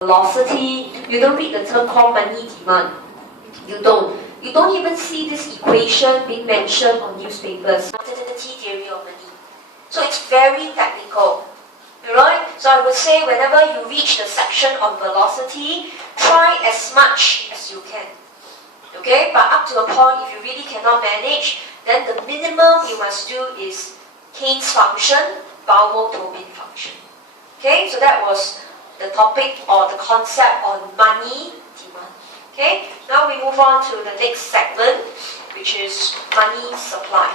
velocity, you don't read the term called money demand. You don't. You don't even see this equation being mentioned on newspapers. Uncertainty theory of money. So it's very technical. Alright? So I would say whenever you reach the section on velocity, try as much as you can. Okay? But up to a point, if you really cannot manage, then the minimum you must do is Keynes function, Baumol-Tobin function. Okay? So that was the topic or the concept on money demand. Okay? Now we move on to the next segment, which is money supply.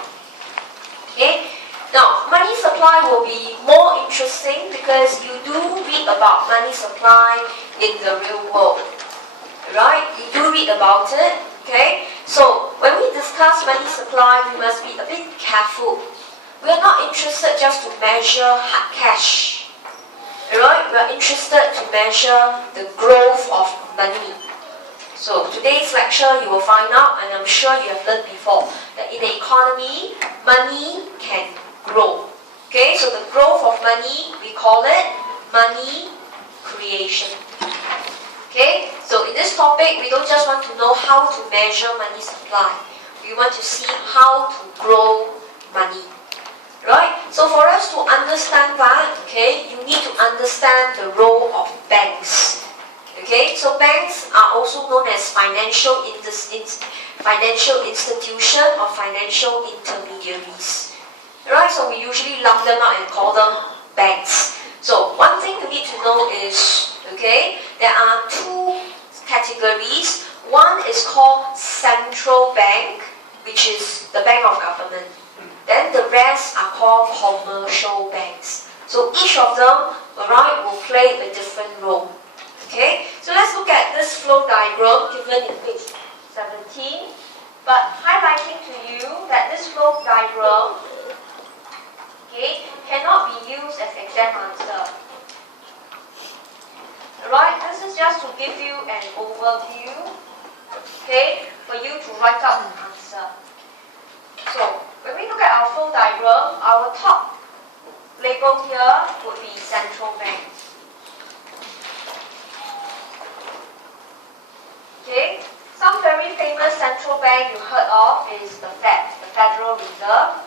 Okay? Now, money supply will be more interesting because you do read about money supply in the real world. Right? You do read about it. Okay? So, when we discuss money supply, we must be a bit careful. We are not interested just to measure hard cash. Right? We are interested to measure the growth of money. So today's lecture you will find out, and I'm sure you have learned before, that in the economy, money can grow. Okay, so the growth of money, we call it money creation. Okay, so in this topic, we don't just want to know how to measure money supply. We want to see how to grow money. Right? So for us to understand that, okay, you need to understand the role of banks. Okay, so banks are also known as financial institution or financial intermediaries. Right, so we usually lump them out and call them banks. So one thing you need to know is, okay, there are two categories. One is called central bank, which is the bank of government. Then the rest are called commercial banks. So each of them, right, will play a different role. Okay, so let's look at this flow diagram given in page 17, but highlighting to you that this flow diagram, okay, cannot be used as exam answer. Alright, this is just to give you an overview, okay, for you to write out an answer. So, when we look at our flow diagram, our top label here would be central bank. Okay, some very famous central bank you heard of is the Fed, the Federal Reserve,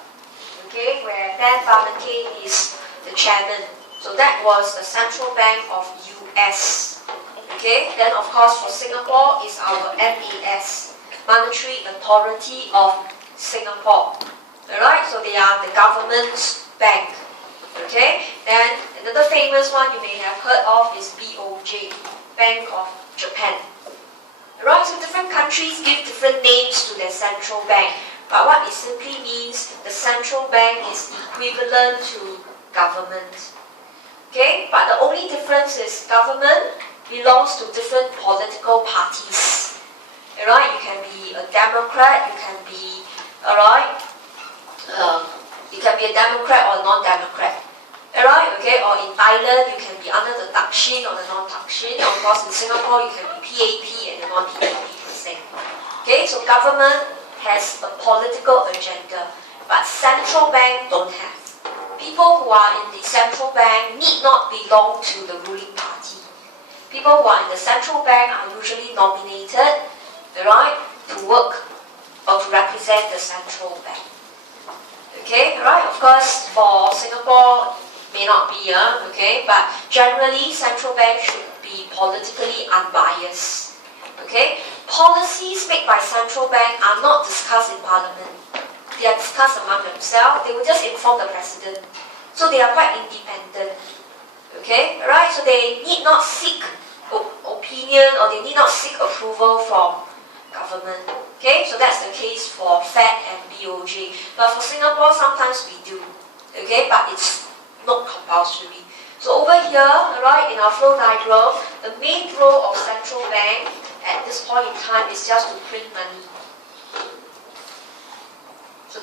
okay, where Dan Bernanke is the chairman. So that was the central bank of US. Okay, then of course for Singapore is our MAS, Monetary Authority of Singapore. Alright, so they are the government's bank. Okay, then another famous one you may have heard of is BOJ, Bank of Japan. Right, so different countries give different names to their central bank. But what it simply means, the central bank is equivalent to government. Okay, but the only difference is government belongs to different political parties. Alright, you can be a Democrat, you can be, alright, you can be a Democrat or a non-Democrat. Alright, okay, or in Thailand you can be under the Thaksin or the non-Thaksin. Of course in Singapore you can be PAP and the non-PAP per se. Okay, so government has a political agenda, but central bank don't have. People who are in the central bank need not belong to the ruling party. People who are in the central bank are usually nominated, alright, to work or to represent the central bank. Okay, alright, of course for Singapore, may not be, okay, but generally central bank should be politically unbiased. Okay, policies made by central bank are not discussed in parliament. They are discussed among themselves. They will just inform the president. So they are quite independent. Okay, right? So they need not seek opinion or they need not seek approval from government. Okay, so that's the case for Fed and BOJ. But for Singapore, sometimes we do. Okay, but it's not compulsory. So over here, right, in our flow diagram, the main role of central bank at this point in time is just to print money.